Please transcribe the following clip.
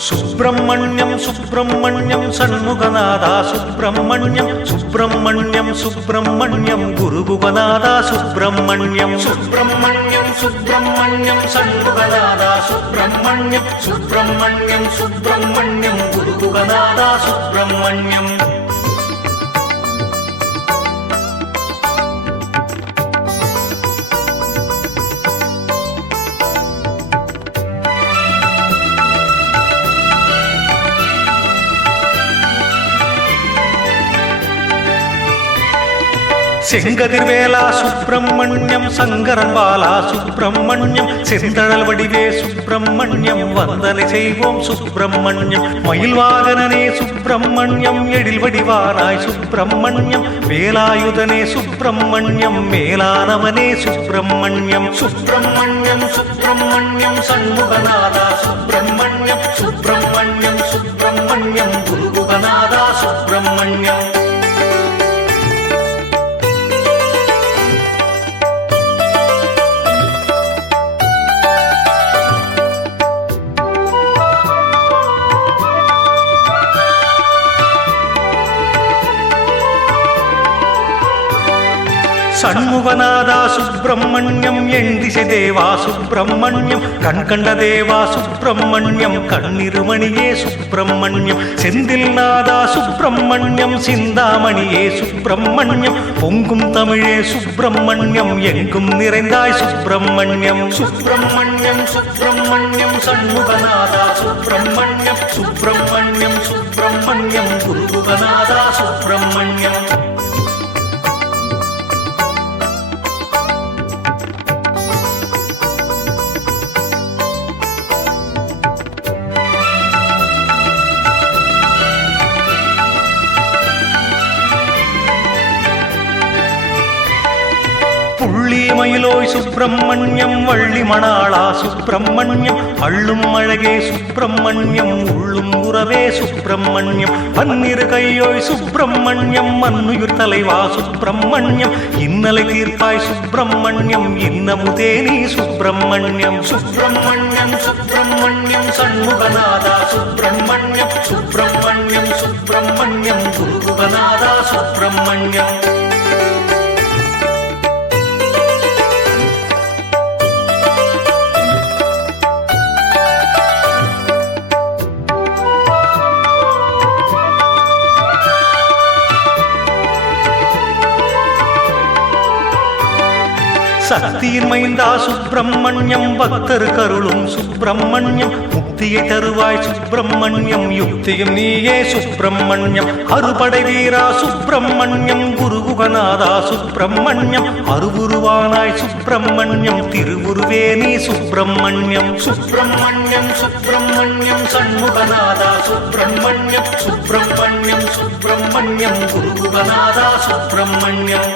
സുബ്രഹ്മണ്യം സുബ്രഹ്മണ്യം ഷൺമുഖനാഥ സുബ്രഹ്മണ്യം സുബ്രഹ്മണ്യം സുബ്രഹ്മണ്യം ഗുരുഗുഹനാഥ സുബ്രഹ്മണ്യം സുബ്രഹ്മണ്യം സുബ്രഹ്മണ്യം ഷൺമുഖനാഥ സുബ്രഹ്മണ്യം സുബ്രഹ്മണ്യം സുബ്രഹ്മണ്യം ഗുരുഗുഹനാഥ സുബ്രഹ്മണ്യം செங்கதிர்வேலா சுப்பிரமணியம் சங்கரன் பாலா சுப்பிரமணியம் செந்தழல் வடிவே சுப்பிரமணியம் வந்தனை செய்வோம் சுப்பிரமணியம் மயில் வாகனனே சுப்பிரமணியம் எழில் வடிவானாய் சுப்பிரமணியம் வேலாயுதனே சுப்பிரமணியம் மேலானவனே சுப்பிரமணியம் சுப்பிரமணியம் சுப்பிரமணியம் சண்முகநாதா சுப்பிரமணியம் சுப்பிரமணியம் சுப்பிரமணியம் குருகுகநாதா சுப்பிரமணியம் ஷண்முகநாதா சுப்பிரமணியம் எண்டிசை தேவா சுப்பிரமணியம் கண்கண்ட தேவா சுப்பிரமணியம் கண்ணிருமணியே சுப்பிரமணியம் செந்தில் நாதா சுப்பிரமணியம் சிந்தாமணியே சுப்பிரமணியம் பொங்கும் தமிழே சுப்பிரமணியம் எங்கும் நிறைந்தாய் சுப்பிரமணியம் சுப்பிரமணியம் சுப்பிரமணியம் ஷண்முகநாதா சுப்பிரமணியம் சுப்பிரமணியம் சுப்பிரமணியம் குருகுகநாதா சுப்பிரமணியம் புள்ளி மயிலோய் சுப்பிரமணியம் வள்ளி மணாளா சுப்பிரமணியம் அள்ளும் அழகே சுப்பிரமணியம் உள்ளும் உறவே சுப்பிரமணியம் பன்னிரு கையோய் சுப்பிரமணியம் மன்னுயிர் தலைவா சுப்பிரமணியம் இன்னலை தீர்ப்பாய் சுப்பிரமணியம் இன்னமுதே நீ சுப்பிரமணியம் சுப்பிரமணியம் சுப்பிரமணியம் ஷண்முகநாதா சுப்பிரமணியம் சுப்பிரமணியம் சுப்பிரமணியம் குருகுகநாதா சுப்பிரமணியம் சக்தியின் மைந்தா சுப்பிரமணியம் பக்தர் கருளும் சுப்பிரமணியம் முக்தியை தருவாய் சுப்பிரமணியம் யுக்தியும் நீயே சுப்பிரமணியம் அறுபடை வீரா சுப்பிரமணியம் குருகுகநாதா சுப்பிரமணியம் அருவுருவானாய் சுப்பிரமணியம் திருவுருவே நீ சுப்பிரமணியம் சுப்பிரமணியம் சுப்பிரமணியம் ஷண்முகநாதா சுப்பிரமணியம் சுப்பிரமணியம் சுப்பிரமணியம் குருகுகநாதா சுப்பிரமணியம்